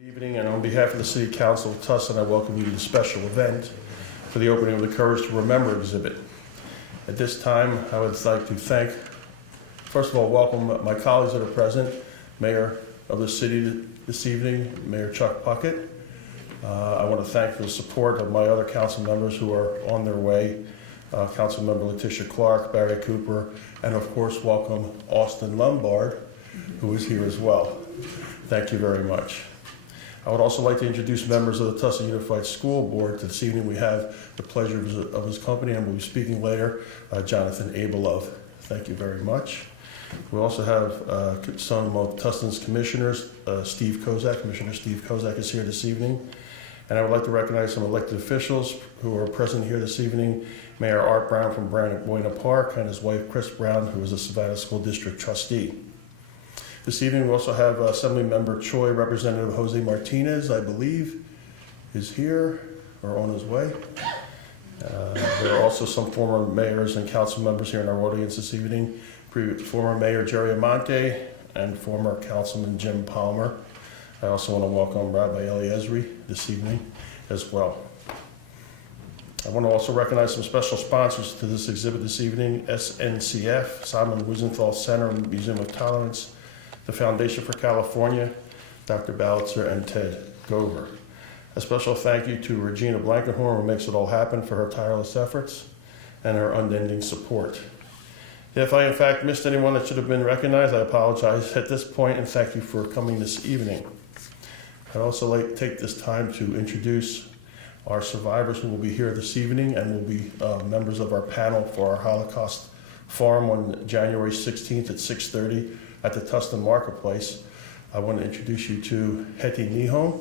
Good evening, and on behalf of the City Council of Tustin, I welcome you to the special event for the opening of the Courage to Remember exhibit. At this time, I would like to first of all, welcome my colleagues that are present, Mayor of the City this evening, Mayor Chuck Puckett. I want to thank the support of my other council members who are on their way, Council Member Letitia Clark, Barry Cooper, and of course, welcome Austin Lombard, who is here as well. Thank you very much. I would also like to introduce members of the Tustin Unified School Board. This evening we have the pleasure of his company, and we'll be speaking later, Jonathan Abelove. Thank you very much. We also have some of Tustin's commissioners, Steve Kozak. Commissioner Steve Kozak is here this evening. And I would like to recognize some elected officials who are present here this evening. Mayor Art Brown from Buena Park and his wife Chris Brown, who is a Savannah School District trustee. This evening we also have Assembly Member Choi, Representative Jose Martinez, I believe, is here or on his way. There are also some former mayors and council members here in our audience this evening. Former Mayor Jerry Amante and former Councilman Jim Palmer. I also want to welcome Rabbi Eliezri this evening as well. I want to also recognize some special sponsors to this exhibit this evening: SNCF, Simon Wiesenthal Center and Museum of Tolerance, the Foundation for California, Dr. Balitzer and Ted Gover. A special thank you to Regina Blankenhorn, who makes it all happen, for her tireless efforts and her unending support. If I in fact missed anyone that should have been recognized, I apologize at this point, and thank you for coming this evening. I'd also like to take this time to introduce our survivors who will be here this evening and will be members of our panel for our Holocaust Forum on January 16th at 6:30 at the Tustin Marketplace. I want to introduce you to Hetty Nihon.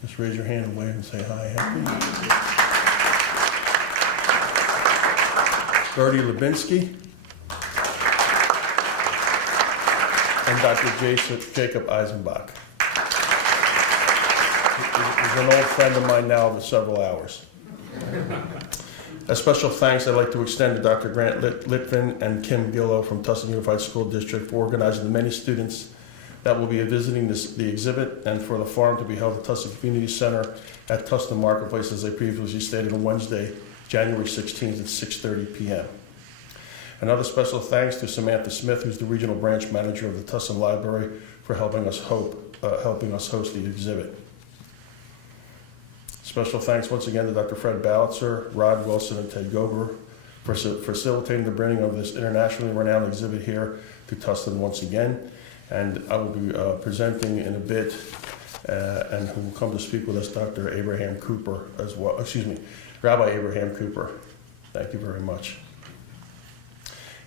Just raise your hand and wave and say hi, Hetty. Gertie Lubinsky. And Dr. Jacob Eisenbach. He's an old friend of mine now for several hours. A special thanks I'd like to extend to Dr. Grant Litvin and Kim Gillow from Tustin Unified School District for organizing the many students that will be visiting the exhibit and for the forum to be held at Tustin Community Center at Tustin Marketplace, as I previously stated, on Wednesday, January 16th at 6:30 p.m. Another special thanks to Samantha Smith, who's the regional branch manager of the Tustin Library, for helping us host the exhibit. Special thanks once again to Dr. Fred Balitzer, Rod Wilson, and Ted Gober for facilitating the bringing of this internationally renowned exhibit here to Tustin once again. And I will be presenting in a bit, and who will come to speak with us, Dr. Abraham Cooper as well. Rabbi Abraham Cooper. Thank you very much.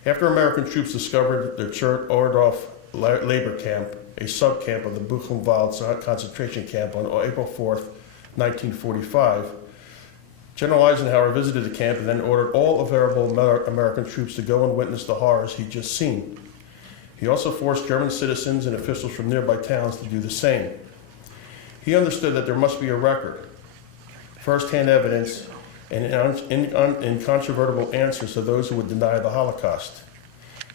After American troops discovered the Ohrdorf labor camp, a sub-camp of the Buchenwald concentration camp on April 4th, 1945, General Eisenhower visited the camp and then ordered all available American troops to go and witness the horrors he'd just seen. He also forced German citizens and officials from nearby towns to do the same. He understood that there must be a record, first-hand evidence, and incontrovertible answers to those who would deny the Holocaust.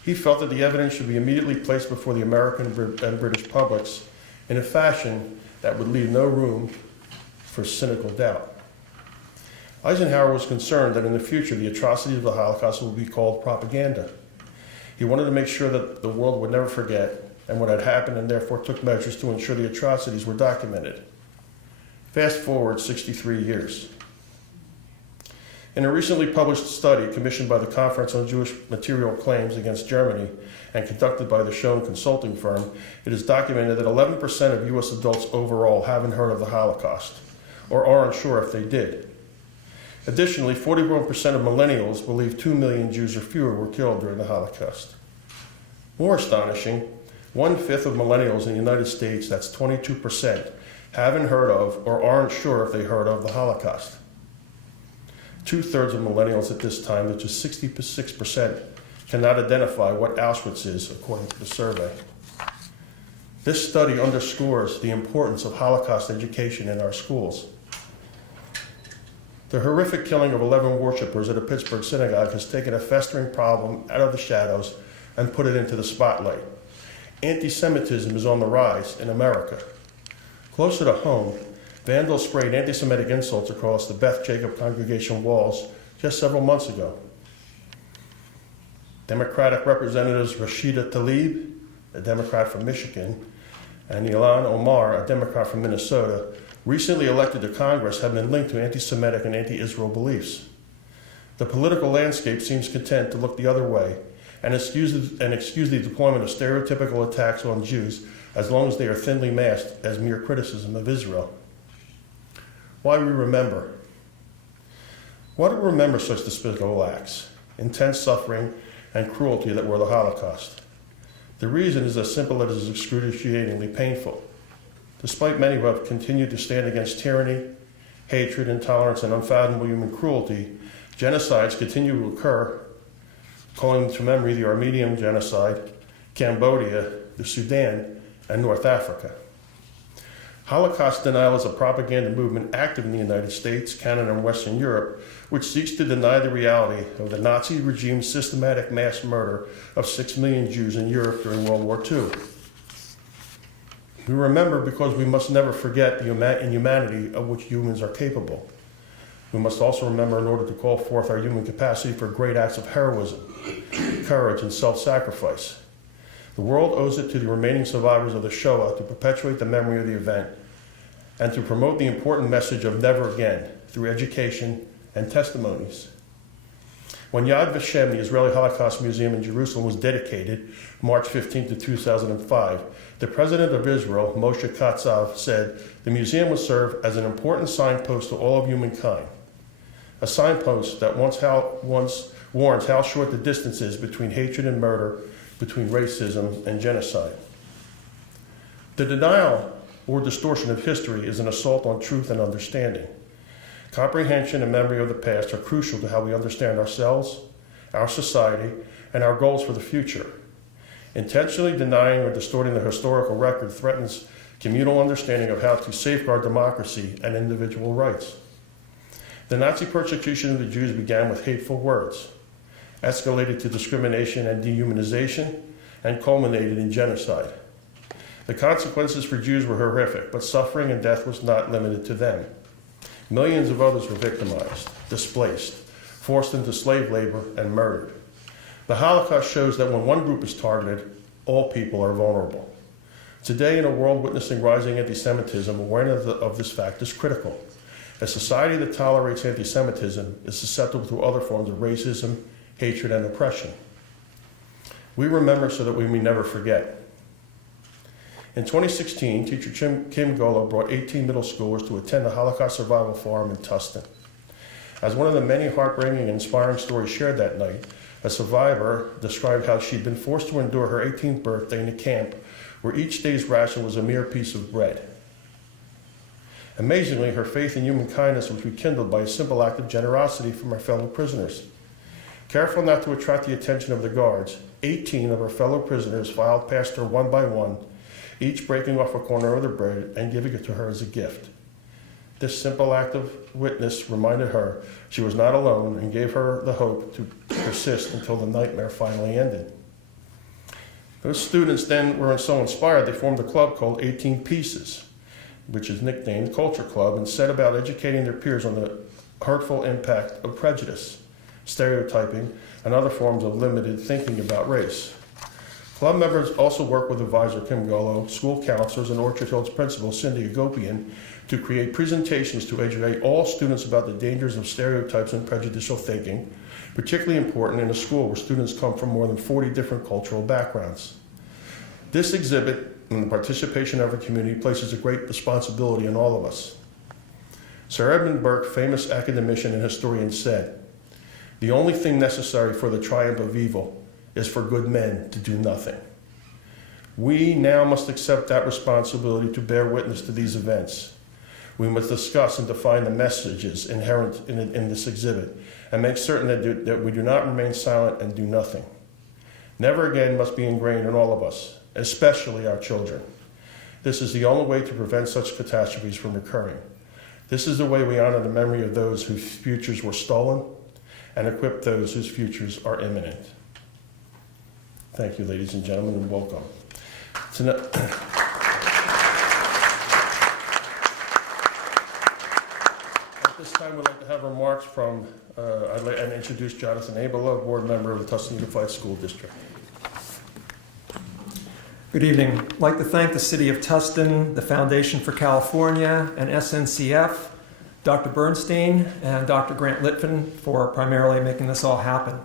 He felt that the evidence should be immediately placed before the American and British publics in a fashion that would leave no room for cynical doubt. Eisenhower was concerned that in the future the atrocities of the Holocaust would be called propaganda. He wanted to make sure that the world would never forget and what had happened, and therefore took measures to ensure the atrocities were documented. Fast forward 63 years. In a recently published study commissioned by the Conference on Jewish Material Claims against Germany and conducted by the Schoen consulting firm, it is documented that 11% of U.S. adults overall haven't heard of the Holocaust, or are unsure if they did. Additionally, 41% of millennials believe 2 million Jews or fewer were killed during the Holocaust. More astonishing, 1/5 of millennials in the United States, that's 22%, haven't heard of or aren't sure if they heard of the Holocaust. 2/3 of millennials at this time, which is 66%, cannot identify what Auschwitz is, according to the survey. This study underscores the importance of Holocaust education in our schools. The horrific killing of 11 worshipers at a Pittsburgh synagogue has taken a festering problem out of the shadows and put it into the spotlight. Anti-Semitism is on the rise in America. Closer to home, vandals sprayed anti-Semitic insults across the Beth Jacob congregation walls just several months ago. Democratic Representatives Rashida Tlaib, a Democrat from Michigan, and Ilan Omar, a Democrat from Minnesota, recently elected to Congress, have been linked to anti-Semitic and anti-Israel beliefs. The political landscape seems content to look the other way and excuse the deployment of stereotypical attacks on Jews as long as they are thinly masked as mere criticism of Israel. Why we remember? Why do we remember such despicable acts, intense suffering, and cruelty that were the Holocaust? The reason is as simple as it is excruciatingly painful. Despite many who have continued to stand against tyranny, hatred, intolerance, and unfathomable human cruelty, genocides continue to occur, calling to memory the Armenian genocide, Cambodia, the Sudan, and North Africa. Holocaust denial is a propaganda movement active in the United States, Canada, and Western Europe, which seeks to deny the reality of the Nazi regime's systematic mass murder of 6 million Jews in Europe during World War II. We remember because we must never forget the inhumanity of which humans are capable. We must also remember in order to call forth our human capacity for great acts of heroism, courage, and self-sacrifice. The world owes it to the remaining survivors of the Shoah to perpetuate the memory of the event and to promote the important message of never again through education and testimonies. When Yad Vashem, the Israeli Holocaust Museum in Jerusalem, was dedicated March 15, 2005, the president of Israel, Moshe Katsav, said, "The museum will serve as an important signpost to all of humankind, a signpost that once warns how short the distance is between hatred and murder, between racism and genocide." The denial or distortion of history is an assault on truth and understanding. Comprehension and memory of the past are crucial to how we understand ourselves, our society, and our goals for the future. Intentionally denying or distorting the historical record threatens communal understanding of how to safeguard democracy and individual rights. The Nazi persecution of the Jews began with hateful words, escalated to discrimination and dehumanization, and culminated in genocide. The consequences for Jews were horrific, but suffering and death was not limited to them. Millions of others were victimized, displaced, forced into slave labor, and murdered. The Holocaust shows that when one group is targeted, all people are vulnerable. Today, in a world witnessing rising anti-Semitism, awareness of this fact is critical. A society that tolerates anti-Semitism is susceptible to other forms of racism, hatred, and oppression. We remember so that we may never forget. In 2016, teacher Kim Golo brought 18 middle schoolers to attend the Holocaust Survival Forum in Tustin. As one of the many heartbreaking and inspiring stories shared that night, a survivor described how she'd been forced to endure her 18th birthday in a camp where each day's ration was a mere piece of bread. Amazingly, her faith in human kindness was rekindled by a simple act of generosity from her fellow prisoners. Careful not to attract the attention of the guards, 18 of her fellow prisoners filed past her one by one, each breaking off a corner of the bread and giving it to her as a gift. This simple act of witness reminded her she was not alone and gave her the hope to persist until the nightmare finally ended. Those students then were so inspired they formed a club called 18 Pieces, which is nicknamed Culture Club, and set about educating their peers on the hurtful impact of prejudice, stereotyping, and other forms of limited thinking about race. Club members also work with advisor Kim Golo, school counselors, and Orchard Hills principal Cindy Agopian to create presentations to educate all students about the dangers of stereotypes and prejudicial thinking, particularly important in a school where students come from more than 40 different cultural backgrounds. This exhibit and the participation of our community places a great responsibility on all of us. Sir Edmund Burke, famous academician and historian, said, "The only thing necessary for the triumph of evil is for good men to do nothing." We now must accept that responsibility to bear witness to these events. We must discuss and define the messages inherent in this exhibit and make certain that we do not remain silent and do nothing. Never again must be ingrained in all of us, especially our children. This is the only way to prevent such catastrophes from occurring. This is the way we honor the memory of those whose futures were stolen and equip those whose futures are imminent. Thank you, ladies and gentlemen, and welcome. This time we'd like to have remarks from, I'd like to introduce Jonathan Abela, board member of the Tustin Unified School District. Good evening. I'd like to thank the City of Tustin, the Foundation for California, and SNCF, Dr. Bernstein, and Dr. Grant Litvin for primarily making this all happen.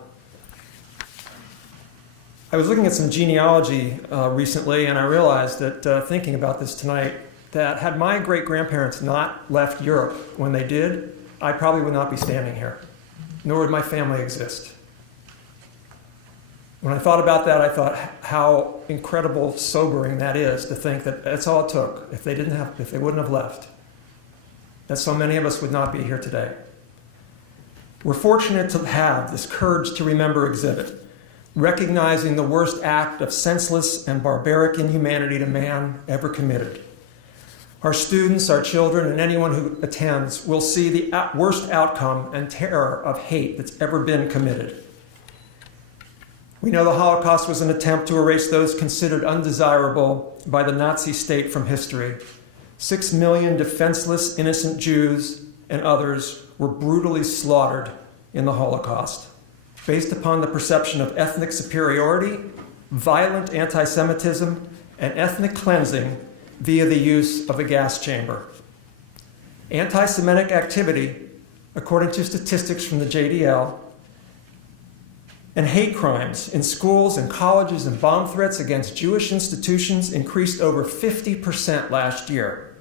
I was looking at some genealogy recently, and I realized that thinking about this tonight, that had my great-grandparents not left Europe when they did, I probably would not be standing here, nor would my family exist. When I thought about that, I thought how incredible sobering that is to think that that's all it took if they wouldn't have left. That so many of us would not be here today. We're fortunate to have this Courage to Remember exhibit, recognizing the worst act of senseless and barbaric inhumanity to man ever committed. Our students, our children, and anyone who attends will see the worst outcome and terror of hate that's ever been committed. We know the Holocaust was an attempt to erase those considered undesirable by the Nazi state from history. 6 million defenseless, innocent Jews and others were brutally slaughtered in the Holocaust, based upon the perception of ethnic superiority, violent anti-Semitism, and ethnic cleansing via the use of a gas chamber. Anti-Semitic activity, according to statistics from the JDL, and hate crimes in schools and colleges and bomb threats against Jewish institutions increased over 50% last year.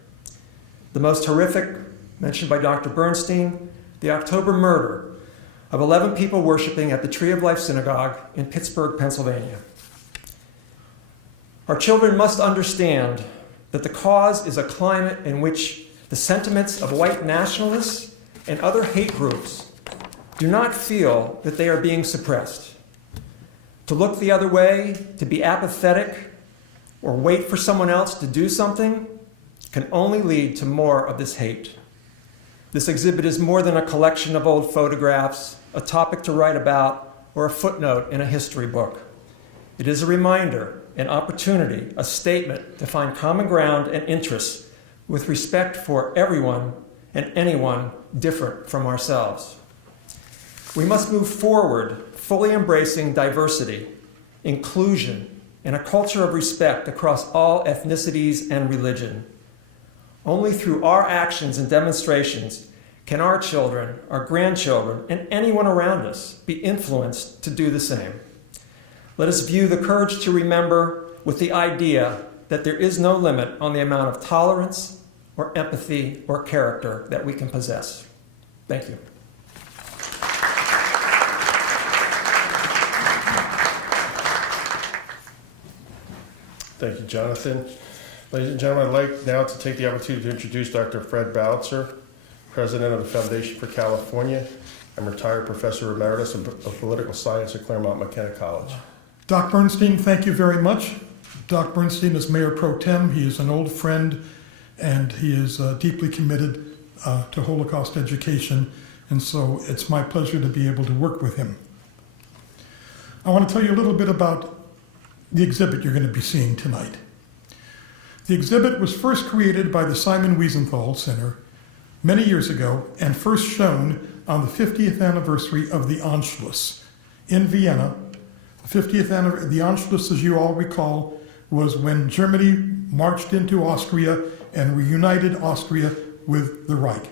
The most horrific, mentioned by Dr. Bernstein, the October murder of 11 people worshiping at the Tree of Life Synagogue in Pittsburgh, Pennsylvania. Our children must understand that the cause is a climate in which the sentiments of white nationalists and other hate groups do not feel that they are being suppressed. To look the other way, to be apathetic, or wait for someone else to do something can only lead to more of this hate. This exhibit is more than a collection of old photographs, a topic to write about, or a footnote in a history book. It is a reminder, an opportunity, a statement to find common ground and interests with respect for everyone and anyone different from ourselves. We must move forward, fully embracing diversity, inclusion, and a culture of respect across all ethnicities and religion. Only through our actions and demonstrations can our children, our grandchildren, and anyone around us be influenced to do the same. Let us view the Courage to Remember with the idea that there is no limit on the amount of tolerance or empathy or character that we can possess. Thank you. Thank you, Jonathan. Ladies and gentlemen, I'd like now to take the opportunity to introduce Dr. Fred Bowitzer, President of the Foundation for California and retired Professor Emeritus of Political Science at Claremont McKenna College. Doc Bernstein, thank you very much. Doc Bernstein is Mayor Pro Tem. He is an old friend, and he is deeply committed to Holocaust education, and so it's my pleasure to be able to work with him. I want to tell you a little bit about the exhibit you're going to be seeing tonight. The exhibit was first created by the Simon Wiesenthal Center many years ago and first shown on the 50th anniversary of the Anschluss in Vienna. The 50th anniversary, the Anschluss, as you all recall, was when Germany marched into Austria and reunited Austria with the Reich.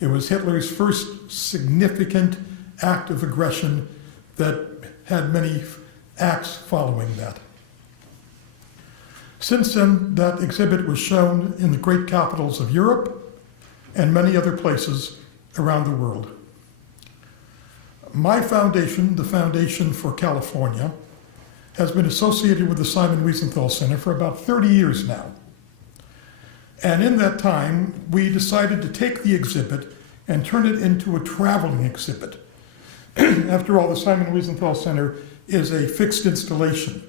It was Hitler's first significant act of aggression that had many acts following that. Since then, that exhibit was shown in the great capitals of Europe and many other places around the world. My foundation, the Foundation for California, has been associated with the Simon Wiesenthal Center for about 30 years now. And in that time, we decided to take the exhibit and turn it into a traveling exhibit. After all, the Simon Wiesenthal Center is a fixed installation.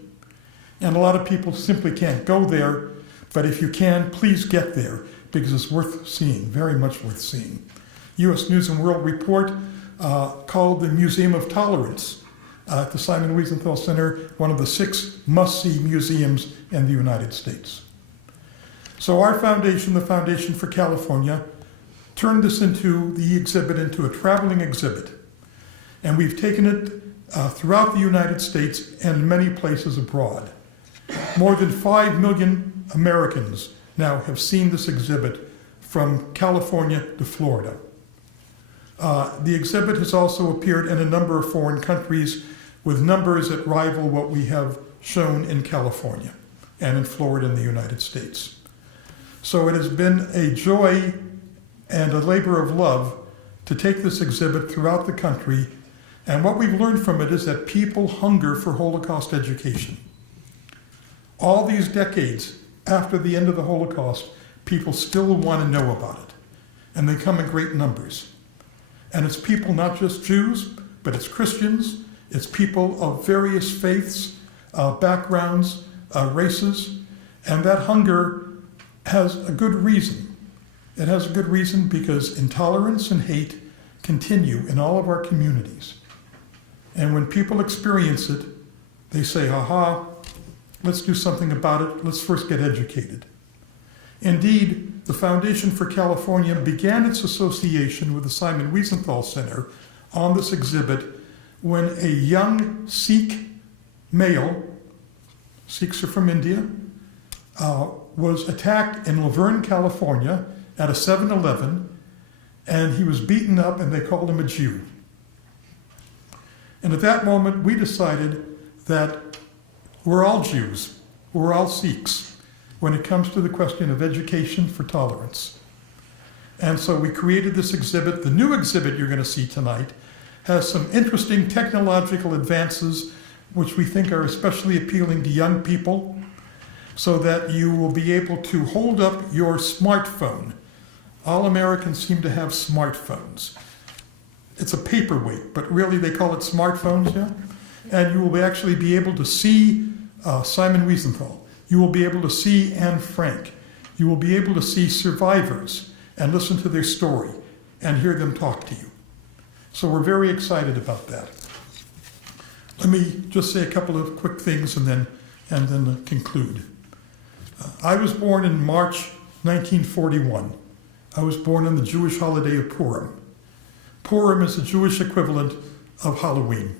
And a lot of people simply can't go there, but if you can, please get there, because it's worth seeing, very much worth seeing. U.S. News and World Report called the Museum of Tolerance at the Simon Wiesenthal Center one of the 6 must-see museums in the United States. So our foundation, the Foundation for California, turned this into the exhibit into a traveling exhibit. And we've taken it throughout the United States and many places abroad. More than 5 million Americans now have seen this exhibit from California to Florida. The exhibit has also appeared in a number of foreign countries with numbers that rival what we have shown in California and in Florida in the United States. So it has been a joy and a labor of love to take this exhibit throughout the country. And what we've learned from it is that people hunger for Holocaust education. All these decades after the end of the Holocaust, people still want to know about it. And they come in great numbers. And it's people, not just Jews, but it's Christians, it's people of various faiths, backgrounds, races, and that hunger has a good reason. It has a good reason because intolerance and hate continue in all of our communities. And when people experience it, they say, aha, let's do something about it. Let's first get educated. Indeed, the Foundation for California began its association with the Simon Wiesenthal Center on this exhibit when a young Sikh male, Sikhs are from India, was attacked in Laverne, California at a 7-Eleven, and he was beaten up and they called him a Jew. And at that moment, we decided that we're all Jews, we're all Sikhs when it comes to the question of education for tolerance. And so we created this exhibit. The new exhibit you're going to see tonight has some interesting technological advances which we think are especially appealing to young people, so that you will be able to hold up your smartphone. All Americans seem to have smartphones. It's a paperweight, but really they call it smartphones, yeah? And you will actually be able to see Simon Wiesenthal. You will be able to see Anne Frank. You will be able to see survivors and listen to their story and hear them talk to you. So we're very excited about that. Let me just say a couple of quick things and then conclude. I was born in March 1941. I was born on the Jewish holiday of Purim. Purim is the Jewish equivalent of Halloween.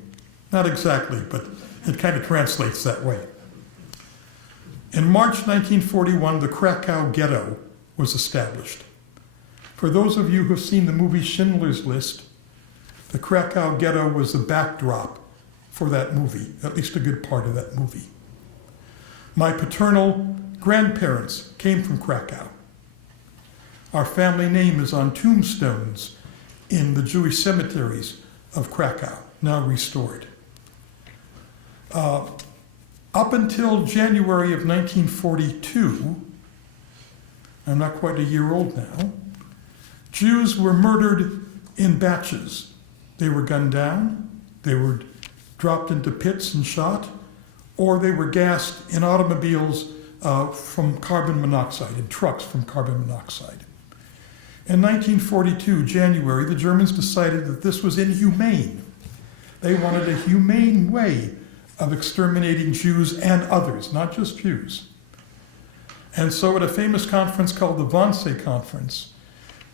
Not exactly, but it kind of translates that way. In March 1941, the Krakow ghetto was established. For those of you who have seen the movie Schindler's List, the Krakow ghetto was the backdrop for that movie, at least a good part of that movie. My paternal grandparents came from Krakow. Our family name is on tombstones in the Jewish cemeteries of Krakow, now restored. Up until January of 1942, I'm not quite a year old now, Jews were murdered in batches. They were gunned down, they were dropped into pits and shot, or they were gassed in automobiles from carbon monoxide, in trucks from carbon monoxide. In 1942, January, the Germans decided that this was inhumane. They wanted a humane way of exterminating Jews and others, not just Jews. And so at a famous conference called the Wannsee Conference,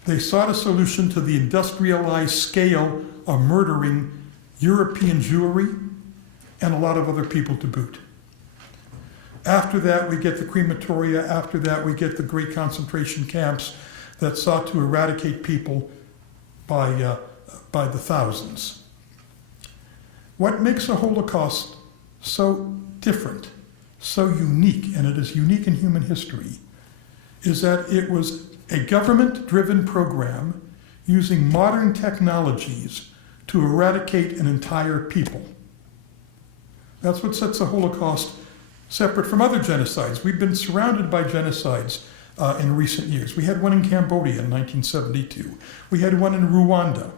they sought a solution to the industrialized scale of murdering European Jewry and a lot of other people to boot. After that, we get the crematoria. After that, we get the great concentration camps that sought to eradicate people by the thousands. What makes a Holocaust so different, so unique, and it is unique in human history, is that it was a government-driven program using modern technologies to eradicate an entire people. That's what sets the Holocaust separate from other genocides. We've been surrounded by genocides in recent years. We had one in Cambodia in 1972. We had one in Rwanda.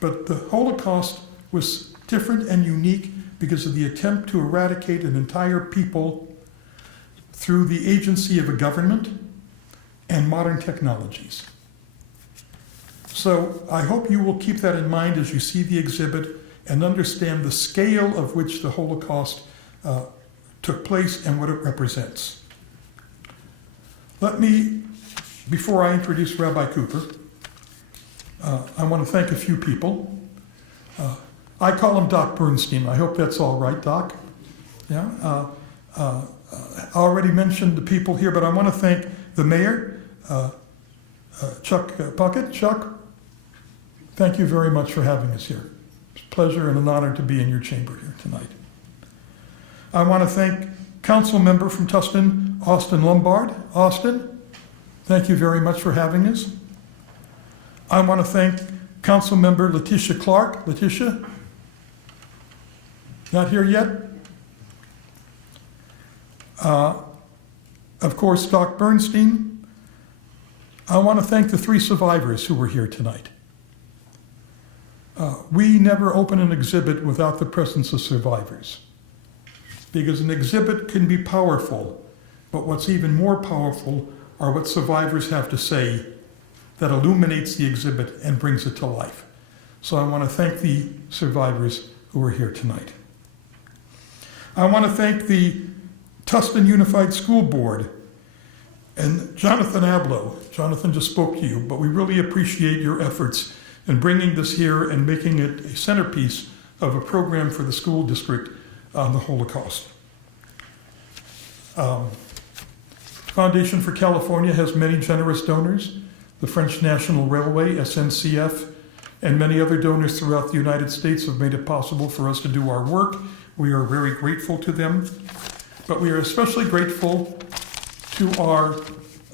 But the Holocaust was different and unique because of the attempt to eradicate an entire people through the agency of a government and modern technologies. So I hope you will keep that in mind as you see the exhibit and understand the scale of which the Holocaust took place and what it represents. Let me Before I introduce Rabbi Cooper, I want to thank a few people. I call him Doc Bernstein. I hope that's all right, Doc. Yeah. I already mentioned the people here, but I want to thank the mayor, Chuck Puckett. Chuck, thank you very much for having us here. It's a pleasure and an honor to be in your chamber here tonight. I want to thank council member from Tustin, Austin Lombard. Austin, thank you very much for having us. I want to thank council member Letitia Clark. Letitia, not here yet? Of course, Doc Bernstein. I want to thank the 3 survivors who were here tonight. We never open an exhibit without the presence of survivors, because an exhibit can be powerful, but what's even more powerful are what survivors have to say that illuminates the exhibit and brings it to life. So I want to thank the survivors who are here tonight. I want to thank the Tustin Unified School Board and Jonathan Abloh. Jonathan just spoke to you, but we really appreciate your efforts in bringing this here and making it a centerpiece of a program for the school district on the Holocaust. Foundation for California has many generous donors. The French National Railway, SNCF, and many other donors throughout the United States have made it possible for us to do our work. We are very grateful to them, but we are especially grateful to our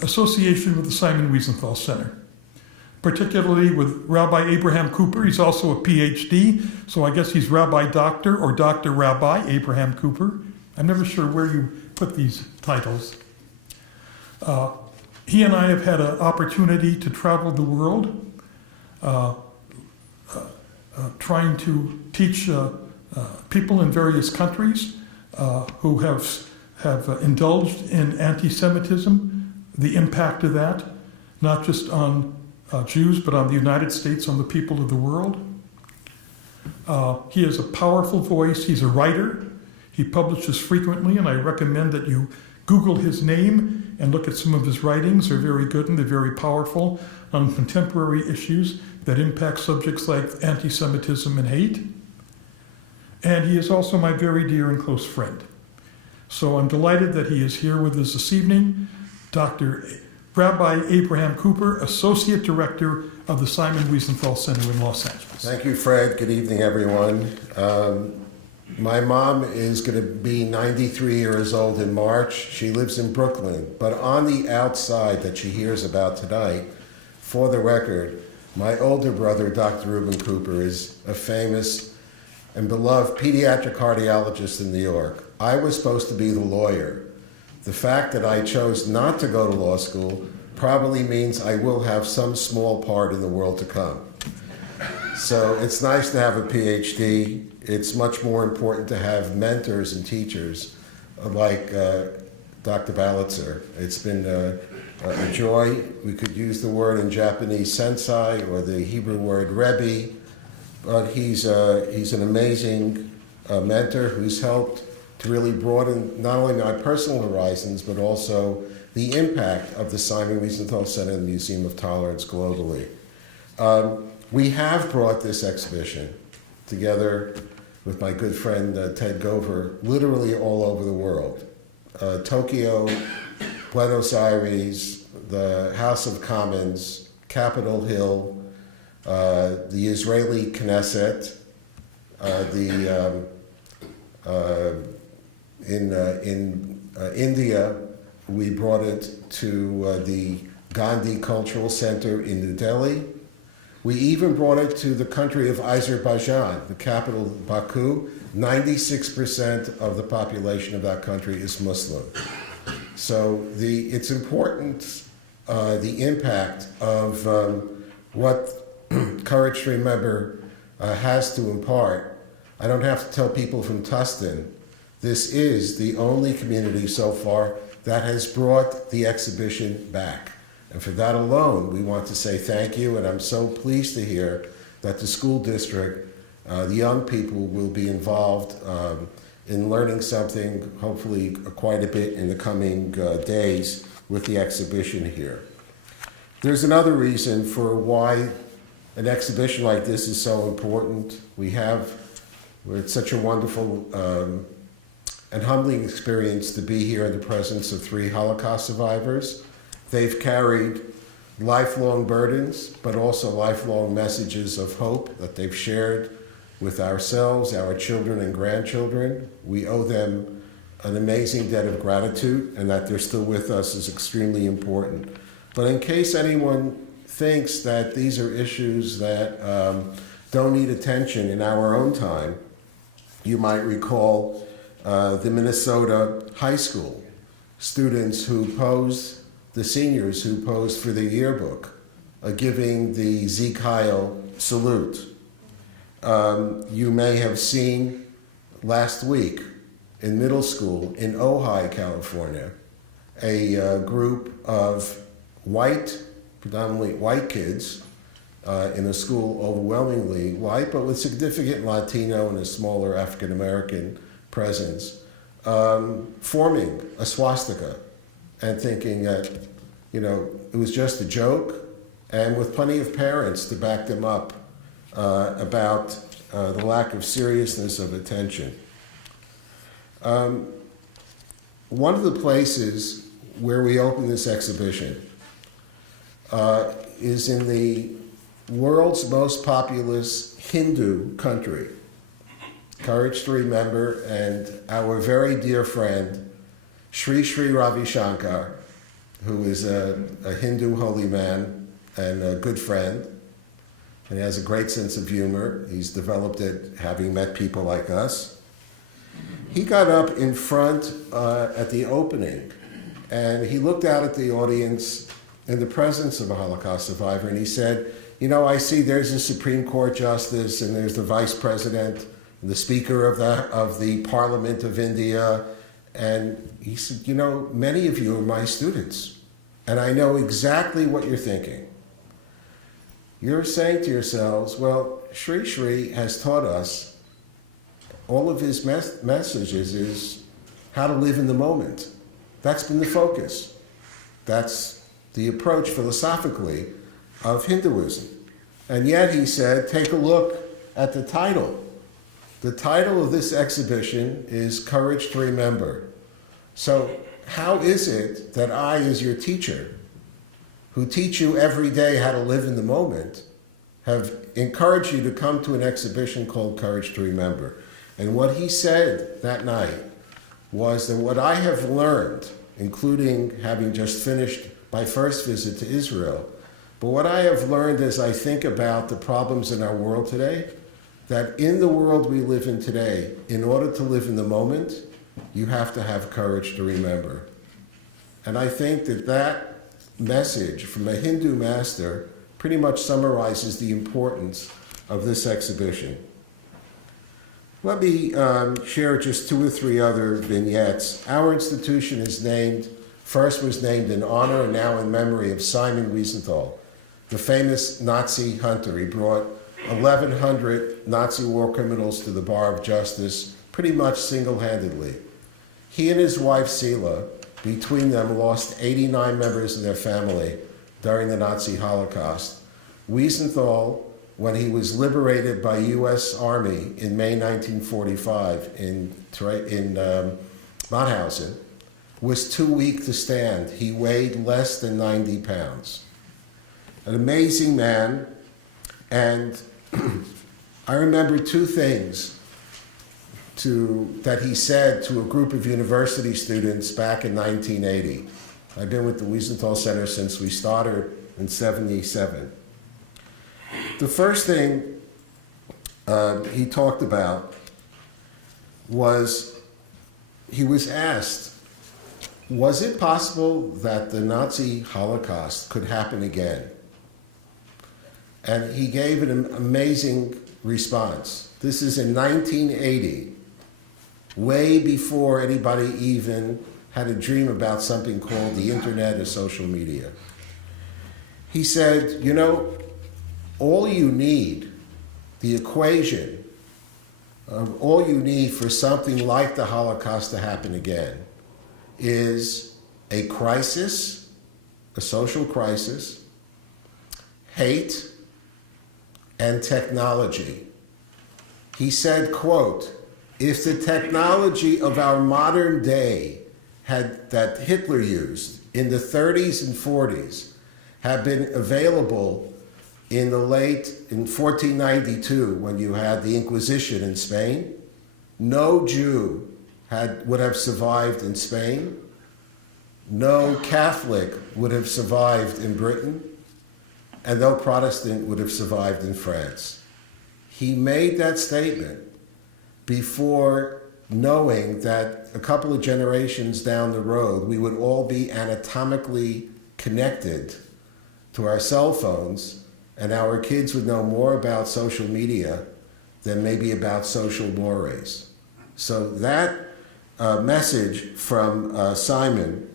association with the Simon Wiesenthal Center, particularly with Rabbi Abraham Cooper. He's also a PhD, so I guess he's Rabbi Doctor or Dr. Rabbi Abraham Cooper. I'm never sure where you put these titles. He and I have had an opportunity to travel the world, trying to teach people in various countries who have indulged in anti-Semitism, the impact of that, not just on Jews, but on the United States, on the people of the world. He has a powerful voice. He's a writer. He publishes frequently, and I recommend that you Google his name and look at some of his writings. They're very good and they're very powerful on contemporary issues that impact subjects like anti-Semitism and hate. And he is also my very dear and close friend. So I'm delighted that he is here with us this evening. Dr. Rabbi Abraham Cooper, Associate Director of the Simon Wiesenthal Center in Los Angeles. Thank you, Fred. Good evening, everyone. My mom is going to be 93 years old in March. She lives in Brooklyn. But on the outside that she hears about tonight, for the record, my older brother, Dr. Reuben Cooper, is a famous and beloved pediatric cardiologist in New York. I was supposed to be the lawyer. The fact that I chose not to go to law school probably means I will have some small part in the world to come. So it's nice to have a PhD. It's much more important to have mentors and teachers like Dr. Balitzer. It's been a joy. We could use the word in Japanese sensei or the Hebrew word rebbe, but he's an amazing mentor who's helped to really broaden not only my personal horizons, but also the impact of the Simon Wiesenthal Center and the Museum of Tolerance globally. We have brought this exhibition together with my good friend Ted Gover, literally all over the world. Tokyo, Buenos Aires, the House of Commons, Capitol Hill, the Israeli Knesset, in India, we brought it to the Gandhi Cultural Center in New Delhi. We even brought it to the country of Azerbaijan, the capital Baku. 96% of the population of that country is Muslim. So it's important, the impact of what Courage to Remember has to impart. I don't have to tell people from Tustin, this is the only community so far that has brought the exhibition back. And for that alone, we want to say thank you, and I'm so pleased to hear that the school district, the young people will be involved in learning something, hopefully quite a bit in the coming days with the exhibition here. There's another reason for why an exhibition like this is so important. It's such a wonderful and humbling experience to be here in the presence of 3 Holocaust survivors. They've carried lifelong burdens, but also lifelong messages of hope that they've shared with ourselves, our children and grandchildren. We owe them an amazing debt of gratitude, and that they're still with us is extremely important. But in case anyone thinks that these are issues that don't need attention in our own time, you might recall the Minnesota high school students the seniors who posed for the yearbook, giving the Sieg Heil salute. You may have seen last week in middle school in Ojai, California, a group of predominantly white kids in a school overwhelmingly white, but with significant Latino and a smaller African American presence, forming a swastika and thinking that, it was just a joke, and with plenty of parents to back them up about the lack of seriousness of attention. One of the places where we open this exhibition is in the world's most populous Hindu country. Courage to Remember, and our very dear friend, Sri Sri Ravi Shankar, who is a Hindu holy man and a good friend, and he has a great sense of humor. He's developed it having met people like us. He got up in front at the opening, and he looked out at the audience in the presence of a Holocaust survivor, and he said, I see there's a Supreme Court justice, and there's the Vice President, and the Speaker of the Parliament of India, and he said, many of you are my students, and I know exactly what you're thinking. You're saying to yourselves, well, Sri Sri has taught us, all of his messages is how to live in the moment. That's been the focus. That's the approach philosophically of Hinduism. And yet he said, take a look at the title. The title of this exhibition is Courage to Remember. So how is it that I, as your teacher, who teach you every day how to live in the moment, have encouraged you to come to an exhibition called Courage to Remember? And what he said that night was that what I have learned, including having just finished my first visit to Israel, but what I have learned as I think about the problems in our world today, that in the world we live in today, in order to live in the moment, you have to have courage to remember. And I think that message from a Hindu master pretty much summarizes the importance of this exhibition. Let me share just 2 or 3 other vignettes. Our institution first was named in honor and now in memory of Simon Wiesenthal, the famous Nazi hunter. He brought 1,100 Nazi war criminals to the bar of justice, pretty much single-handedly. He and his wife, Sila, between them, lost 89 members of their family during the Nazi Holocaust. Wiesenthal, when he was liberated by U.S. Army in May 1945 in Mauthausen, was too weak to stand. He weighed less than 90 pounds. An amazing man, and I remember 2 things that he said to a group of university students back in 1980. I've been with the Wiesenthal Center since we started in 1977. The first thing he talked about was, he was asked, was it possible that the Nazi Holocaust could happen again? And he gave an amazing response. This is in 1980, way before anybody even had a dream about something called the internet or social media. He said, all you need, the equation of all you need for something like the Holocaust to happen again, is a crisis, a social crisis, hate, and technology. He said, quote, "If the technology of our modern day that Hitler used in the 30s and 40s had been available in 1492 when you had the Inquisition in Spain, no Jew would have survived in Spain, no Catholic would have survived in Britain, and no Protestant would have survived in France." He made that statement before knowing that a couple of generations down the road, we would all be anatomically connected to our cell phones, and our kids would know more about social media than maybe about social mores. So that message from Simon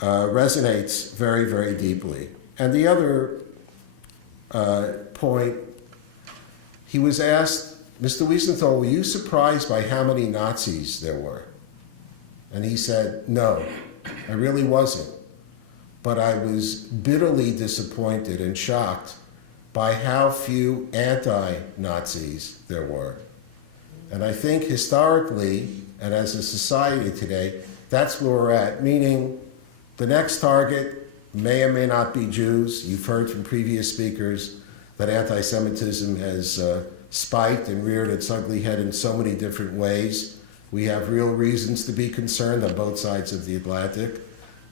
resonates very, very deeply. And the other point, he was asked, "Mr. Wiesenthal, were you surprised by how many Nazis there were?" And he said, "No, I really wasn't. But I was bitterly disappointed and shocked by how few anti-Nazis there were." And I think historically, and as a society today, that's where we're at, meaning the next target may or may not be Jews. You've heard from previous speakers that anti-Semitism has spiked and reared its ugly head in so many different ways. We have real reasons to be concerned on both sides of the Atlantic.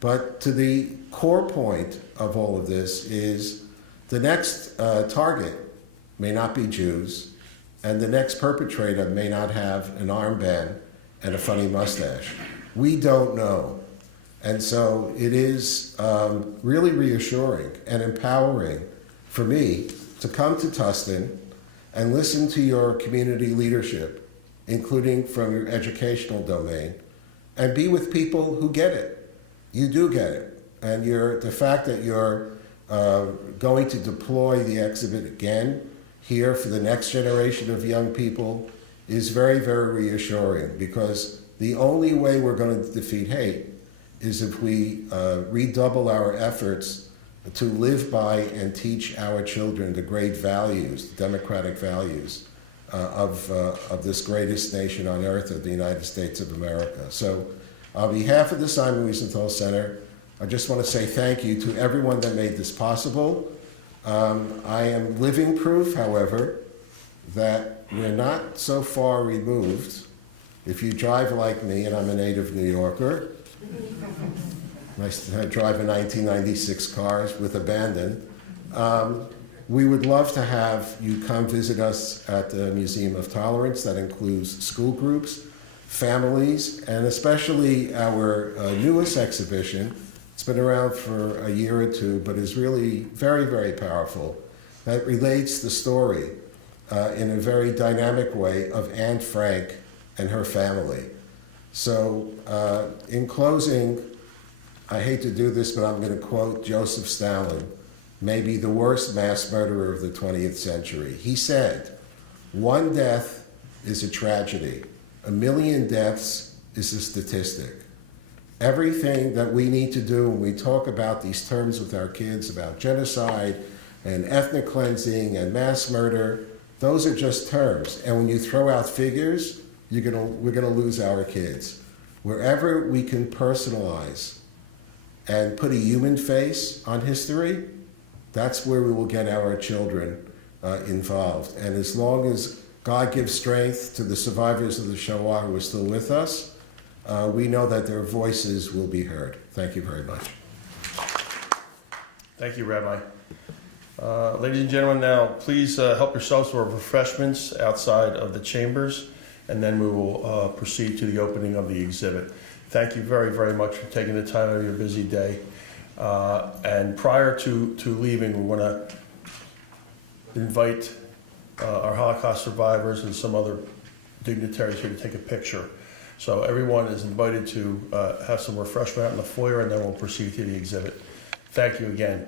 But to the core point of all of this is the next target may not be Jews, and the next perpetrator may not have an armband and a funny mustache. We don't know. And so it is really reassuring and empowering for me to come to Tustin and listen to your community leadership, including from your educational domain, and be with people who get it. You do get it. And the fact that you're going to deploy the exhibit again here for the next generation of young people is very, very reassuring, because the only way we're going to defeat hate is if we redouble our efforts to live by and teach our children the great values, democratic values of this greatest nation on earth, of the United States of America. So on behalf of the Simon Wiesenthal Center, I just want to say thank you to everyone that made this possible. I am living proof, however, that we're not so far removed. If you drive like me, and I'm a native New Yorker, I drive a 1996 car with abandon. We would love to have you come visit us at the Museum of Tolerance. That includes school groups, families, and especially our newest exhibition. It's been around for a year or two, but is really very, very powerful. That relates the story in a very dynamic way of Anne Frank and her family. So in closing, I hate to do this, but I'm going to quote Joseph Stalin, maybe the worst mass murderer of the 20th century. He said, "One death is a tragedy. 1,000,000 deaths is a statistic." Everything that we need to do when we talk about these terms with our kids about genocide and ethnic cleansing and mass murder, those are just terms. And when you throw out figures, we're going to lose our kids. Wherever we can personalize and put a human face on history, that's where we will get our children involved. And as long as God gives strength to the survivors of the Shoah who are still with us, we know that their voices will be heard. Thank you very much. Thank you, Rabbi. Ladies and gentlemen, now please help yourselves to our refreshments outside of the chambers, and then we will proceed to the opening of the exhibit. Thank you very, very much for taking the time out of your busy day. And prior to leaving, we want to invite our Holocaust survivors and some other dignitaries here to take a picture. So everyone is invited to have some refreshment out in the foyer, and then we'll proceed to the exhibit. Thank you again.